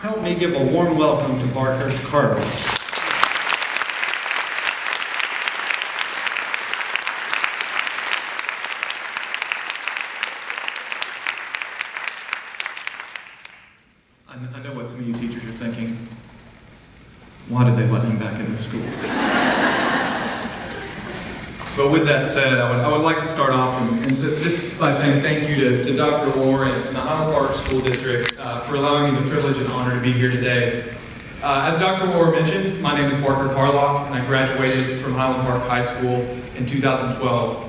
Help me give a warm welcome to Barker Carlock. I know what some of you teachers are thinking. Why did they let him back into school? But with that said, I would like to start off and just by saying thank you to Dr. Orr and the Highland Park School District for allowing me the privilege and honor to be here today. As Dr. Orr mentioned, my name is Barker Carlock, and I graduated from Highland Park High School in 2012.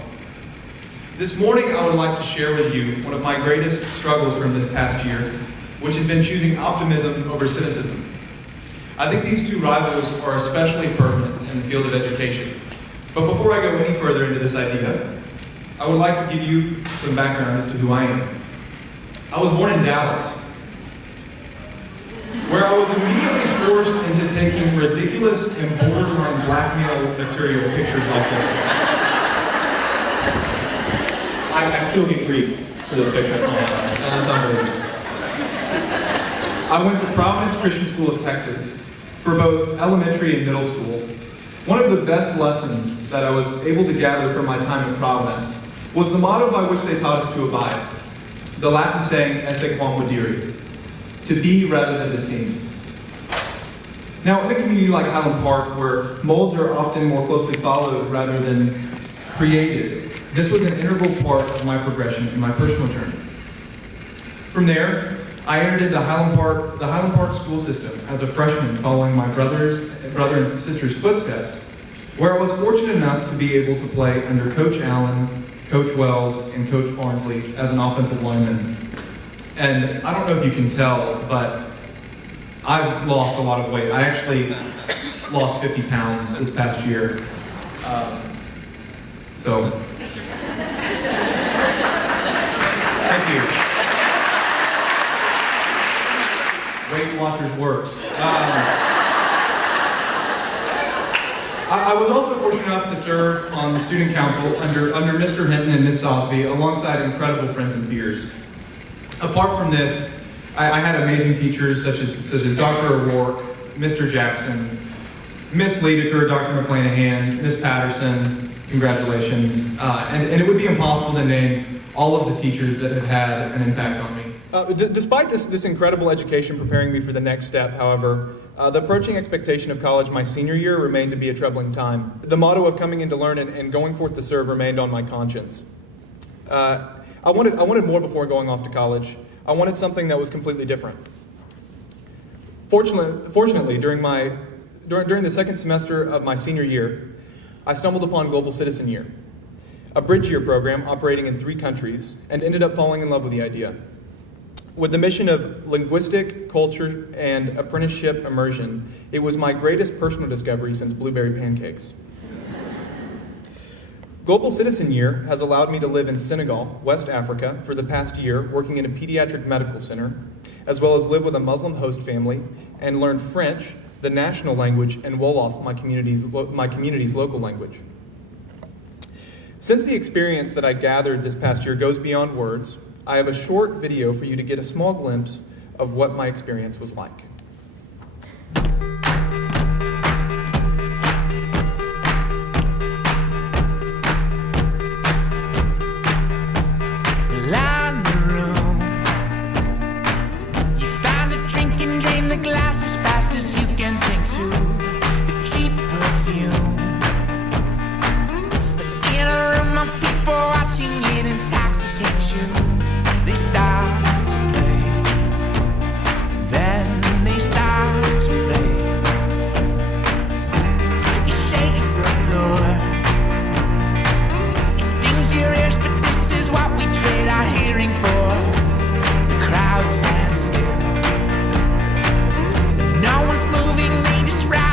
This morning, I would like to share with you one of my greatest struggles from this past year, which has been choosing optimism over cynicism. I think these two rivals are especially pertinent in the field of education. But before I go any further into this idea, I would like to give you some background as to who I am. I was born in Dallas, where I was immediately forced into taking ridiculous and borderline blackmail material pictures like this one. I still get grief for those pictures. That's unbelievable. I went to Providence Christian School of Texas for both elementary and middle school. One of the best lessons that I was able to gather from my time in Providence was the motto by which they taught us to abide. The Latin saying, esse quam videri, to be rather than to seem. Now, in a community like Highland Park, where molds are often more closely followed rather than created, this was an integral part of my progression in my personal journey. From there, I entered into the Highland Park school system as a freshman, following my brother and sister's footsteps, where I was fortunate enough to be able to play under Coach Allen, Coach Wells, and Coach Farnsley as an offensive lineman. And I don't know if you can tell, but I've lost a lot of weight. I actually lost 50 pounds this past year. Thank you. Weight Watchers works. I was also fortunate enough to serve on the student council under Mr. Hinton and Ms. Sosby, alongside incredible friends and peers. Apart from this, I had amazing teachers such as Dr. O'Rourke, Mr. Jackson, Miss Ledeker, Dr. McClanahan, Miss Patterson, congratulations. And it would be impossible to name all of the teachers that have had an impact on me. Despite this incredible education preparing me for the next step, however, the approaching expectation of college my senior year remained to be a troubling time. The motto of coming in to learn and going forth to serve remained on my conscience. I wanted more before going off to college. I wanted something that was completely different. Fortunately, during the second semester of my senior year, I stumbled upon Global Citizen Year, a bridge year program operating in 3 countries, and ended up falling in love with the idea. With the mission of linguistic, culture, and apprenticeship immersion, it was my greatest personal discovery since blueberry pancakes. Global Citizen Year has allowed me to live in Senegal, West Africa, for the past year, working in a pediatric medical center, as well as live with a Muslim host family and learn French, the national language, and Wolof, my community's local language. Since the experience that I gathered this past year goes beyond words, I have a short video for you to get a small glimpse of what my experience was like. Line the room. You find a drink and drain the glass as fast as you can think to. The cheap perfume. In a room of people watching it intoxicate you. They start to play. Then they start to play. It shakes the floor. It stings your ears, but this is what we trade our hearing for. The crowd stands still. No one's moving, they just ride.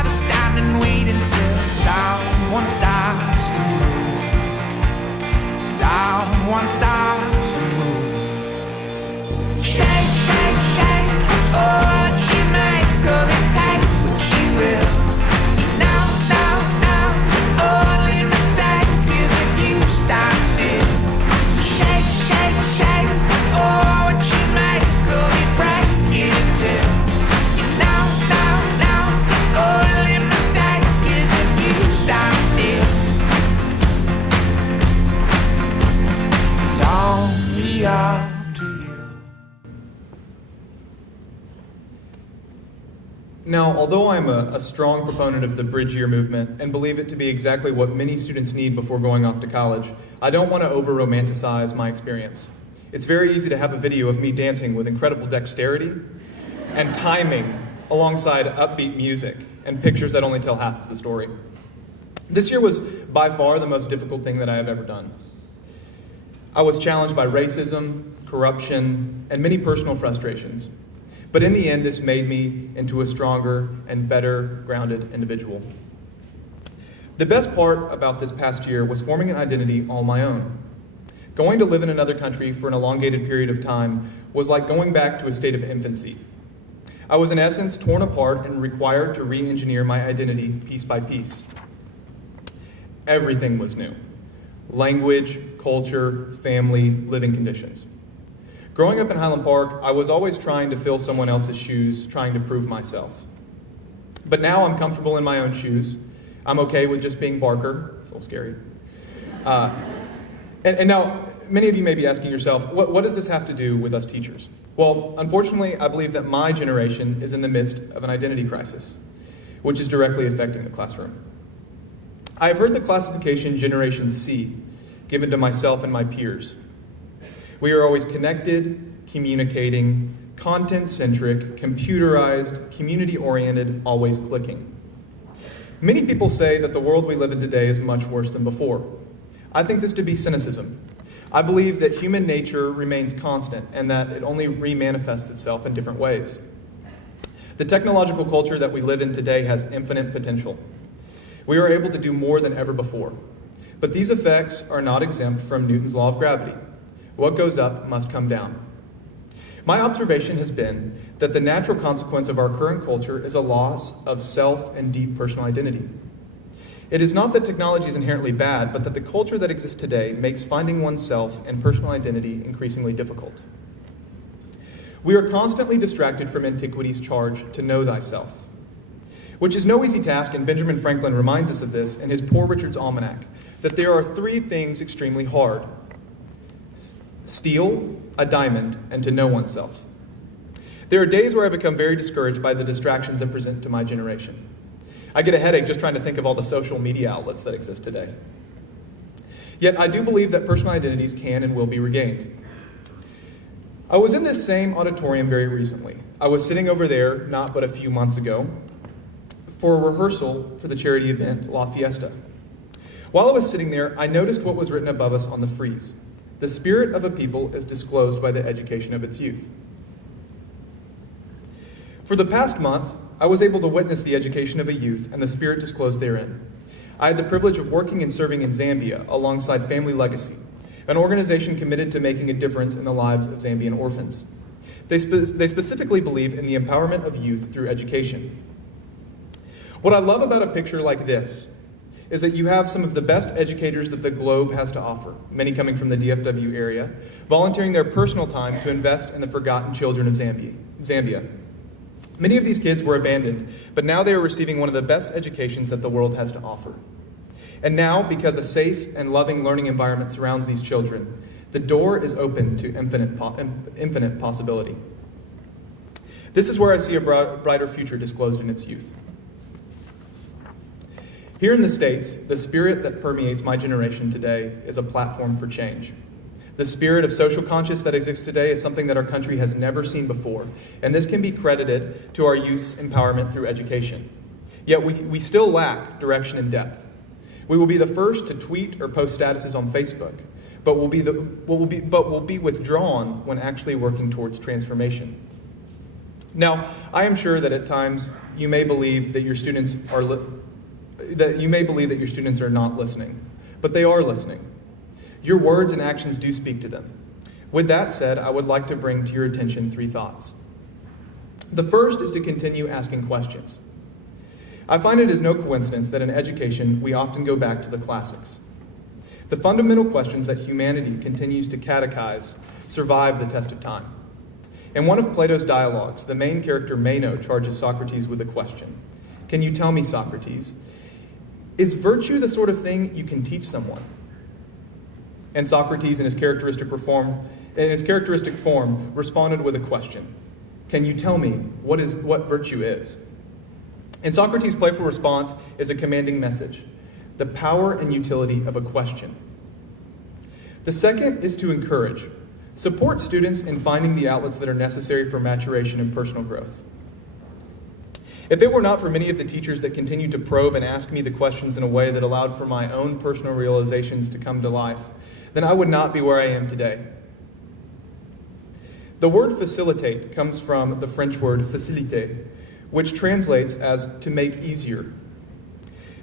Now, although I'm a strong proponent of the bridge year movement and believe it to be exactly what many students need before going off to college, I don't want to over-romanticize my experience. It's very easy to have a video of me dancing with incredible dexterity and timing alongside upbeat music and pictures that only tell half of the story. This year was by far the most difficult thing that I have ever done. I was challenged by racism, corruption, and many personal frustrations. But in the end, this made me into a stronger and better grounded individual. The best part about this past year was forming an identity all my own. Going to live in another country for an elongated period of time was like going back to a state of infancy. I was in essence torn apart and required to re-engineer my identity piece by piece. Everything was new. Language, culture, family, living conditions. Growing up in Highland Park, I was always trying to fill someone else's shoes, trying to prove myself. But now I'm comfortable in my own shoes. I'm okay with just being Barker. It's a little scary. And now, many of you may be asking yourself, what does this have to do with us teachers? Well, unfortunately, I believe that my generation is in the midst of an identity crisis, which is directly affecting the classroom. I have heard the classification Generation C given to myself and my peers. We are always connected, communicating, content-centric, computerized, community-oriented, always clicking. Many people say that the world we live in today is much worse than before. I think this to be cynicism. I believe that human nature remains constant and that it only remanifests itself in different ways. The technological culture that we live in today has infinite potential. We are able to do more than ever before. But these effects are not exempt from Newton's law of gravity. What goes up must come down. My observation has been that the natural consequence of our current culture is a loss of self and deep personal identity. It is not that technology is inherently bad, but that the culture that exists today makes finding oneself and personal identity increasingly difficult. We are constantly distracted from antiquity's charge to know thyself, which is no easy task, and Benjamin Franklin reminds us of this in his Poor Richard's Almanac, that there are 3 things extremely hard: steal, a diamond, and to know oneself. There are days where I become very discouraged by the distractions that present to my generation. I get a headache just trying to think of all the social media outlets that exist today. Yet I do believe that personal identities can and will be regained. I was in this same auditorium very recently. I was sitting over there not but a few months ago for a rehearsal for the charity event La Fiesta. While I was sitting there, I noticed what was written above us on the frieze. The spirit of a people is disclosed by the education of its youth. For the past month, I was able to witness the education of a youth and the spirit disclosed therein. I had the privilege of working and serving in Zambia alongside Family Legacy, an organization committed to making a difference in the lives of Zambian orphans. They specifically believe in the empowerment of youth through education. What I love about a picture like this is that you have some of the best educators that the globe has to offer, many coming from the DFW area, volunteering their personal time to invest in the forgotten children of Zambia. Many of these kids were abandoned, but now they are receiving one of the best educations that the world has to offer. And now, because a safe and loving learning environment surrounds these children, the door is open to infinite possibility. This is where I see a brighter future disclosed in its youth. Here in the States, the spirit that permeates my generation today is a platform for change. The spirit of social conscience that exists today is something that our country has never seen before, and this can be credited to our youth's empowerment through education. Yet we still lack direction and depth. We will be the first to tweet or post statuses on Facebook, but will be withdrawn when actually working towards transformation. Now, I am sure that at times you may believe that your students are not listening, but they are listening. Your words and actions do speak to them. With that said, I would like to bring to your attention 3 thoughts. The first is to continue asking questions. I find it is no coincidence that in education, we often go back to the classics. The fundamental questions that humanity continues to catechize survive the test of time. In one of Plato's dialogues, the main character Meno charges Socrates with a question. Can you tell me, Socrates, is virtue the sort of thing you can teach someone? And Socrates, in his characteristic form, responded with a question. Can you tell me what virtue is? And Socrates' playful response is a commanding message: the power and utility of a question. The second is to encourage. Support students in finding the outlets that are necessary for maturation and personal growth. If it were not for many of the teachers that continued to probe and ask me the questions in a way that allowed for my own personal realizations to come to life, then I would not be where I am today. The word facilitate comes from the French word faciliter, which translates as to make easier.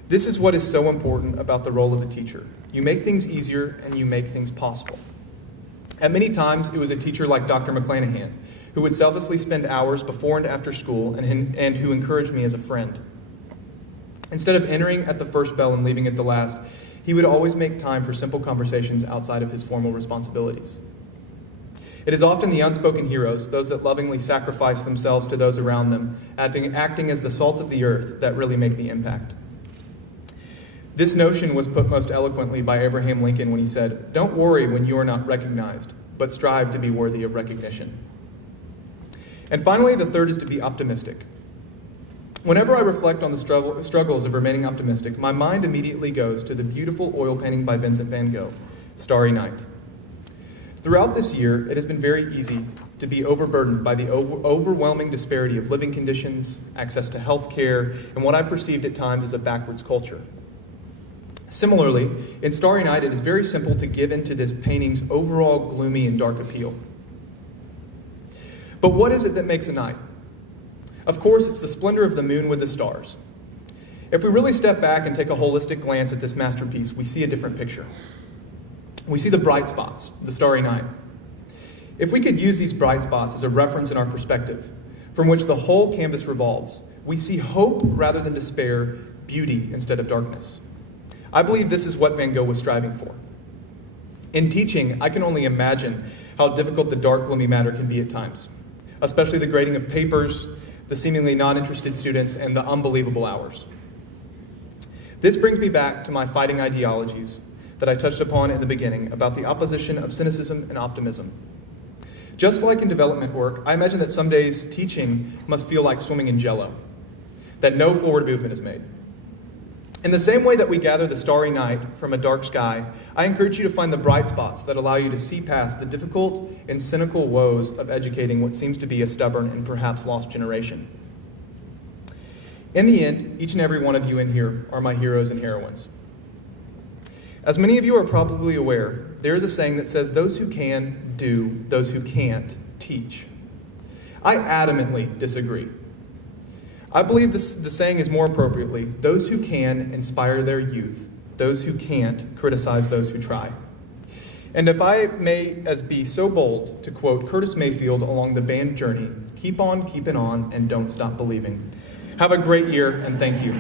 This is what is so important about the role of a teacher. You make things easier and you make things possible. At many times, it was a teacher like Dr. McClanahan who would selflessly spend hours before and after school and who encouraged me as a friend. Instead of entering at the first bell and leaving at the last, he would always make time for simple conversations outside of his formal responsibilities. It is often the unspoken heroes, those that lovingly sacrifice themselves to those around them, acting as the salt of the earth, that really make the impact. This notion was put most eloquently by Abraham Lincoln when he said, "Don't worry when you are not recognized, but strive to be worthy of recognition." And finally, the third is to be optimistic. Whenever I reflect on the struggles of remaining optimistic, my mind immediately goes to the beautiful oil painting by Vincent van Gogh, Starry Night. Throughout this year, it has been very easy to be overburdened by the overwhelming disparity of living conditions, access to health care, and what I perceived at times as a backwards culture. Similarly, in Starry Night, it is very simple to give in to this painting's overall gloomy and dark appeal. But what is it that makes a night? Of course, it's the splendor of the moon with the stars. If we really step back and take a holistic glance at this masterpiece, we see a different picture. We see the bright spots, the starry night. If we could use these bright spots as a reference in our perspective, from which the whole canvas revolves, we see hope rather than despair, beauty instead of darkness. I believe this is what Van Gogh was striving for. In teaching, I can only imagine how difficult the dark, gloomy matter can be at times, especially the grading of papers, the seemingly non-interested students, and the unbelievable hours. This brings me back to my fighting ideologies that I touched upon in the beginning about the opposition of cynicism and optimism. Just like in development work, I imagine that some days teaching must feel like swimming in jello, that no forward movement is made. In the same way that we gather the starry night from a dark sky, I encourage you to find the bright spots that allow you to see past the difficult and cynical woes of educating what seems to be a stubborn and perhaps lost generation. In the end, each and every one of you in here are my heroes and heroines. As many of you are probably aware, there is a saying that says, "Those who can, do. Those who can't, teach." I adamantly disagree. I believe the saying is more appropriately, "Those who can, inspire their youth. Those who can't, criticize those who try." And if I may be so bold to quote Curtis Mayfield along the band journey, keep on keeping on and don't stop believing. Have a great year, and thank you.